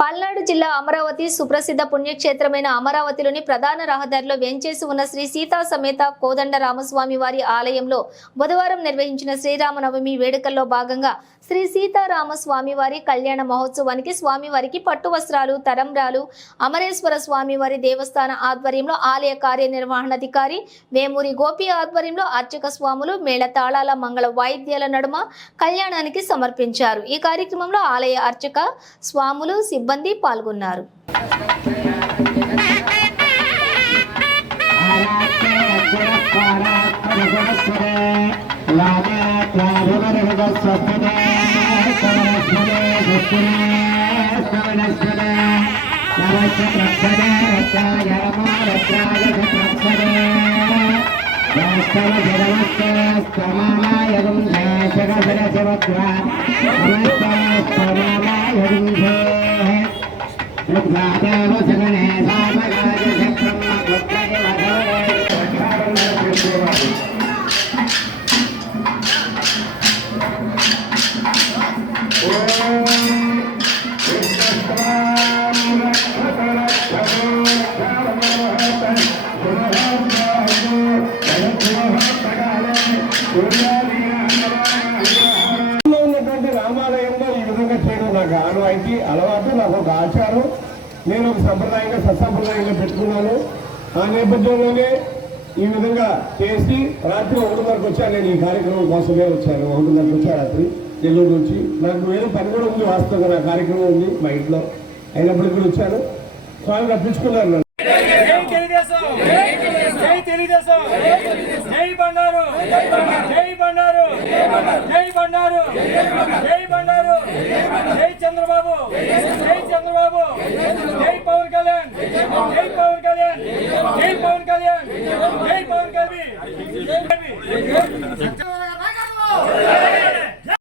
పల్నాడు జిల్లా అమరావతి సుప్రసిద్ధ పుణ్యక్షేత్రమైన అమరావతిలోని ప్రధాన రహదారిలో వేంచేసి ఉన్న శ్రీ సీతా సమేత కోదండ రామస్వామి వారి ఆలయంలో బుధవారం నిర్వహించిన శ్రీరామనవమి వేడుకల్లో భాగంగా శ్రీ సీతారామస్వామి వారి కళ్యాణ మహోత్సవానికి స్వామివారికి పట్టు వస్త్రాలు, తరంబ్రాలు అమరేశ్వర స్వామి వారి దేవస్థాన ఆధ్వర్యంలో ఆలయ కార్యనిర్వహణాధికారి వేమూరి గోపి ఆధ్వర్యంలో అర్చక స్వాములు మేళతాళాల మంగళ వాయిద్యాల నడుమ కళ్యాణానికి సమర్పించారు। ఈ కార్యక్రమంలో ఆలయ అర్చక స్వాములు సిబ్బంది పాల్గొన్నారు। రామాలయంలో ఈ విధంగా చేయడం నాకు ఆనవాయితీ అలవాటు, నాకు ఒక ఆచారం, నేను ఒక సంప్రదాయంగా సత్సంప్రదాయంగా పెట్టుకున్నాను। ఆ నేపథ్యంలోనే ఈ విధంగా చేసి రాత్రి 1:30కు వచ్చాను। నేను ఈ కార్యక్రమం కోసమే వచ్చాను। 1:30కు వచ్చా రాత్రి నెల్లూరు నుంచి। నాకు వేరే పని కూడా ఉంది, వాస్తవంగా నా కార్యక్రమం ఉంది మా ఇంట్లో, అయినప్పటికీ కూడా వచ్చాను। స్వామి రప్పించుకున్నాను। జై బండారు, జై బండారు, జై బండారు, జై బండారు, జై చంద్రబాబు, జై చంద్రబాబు, జై పవన్ కళ్యాణ్, జై పవన్ కళ్యాణ్, జై పవన్ కళ్యాణ్, జై పవన్ కళ్యాణ్।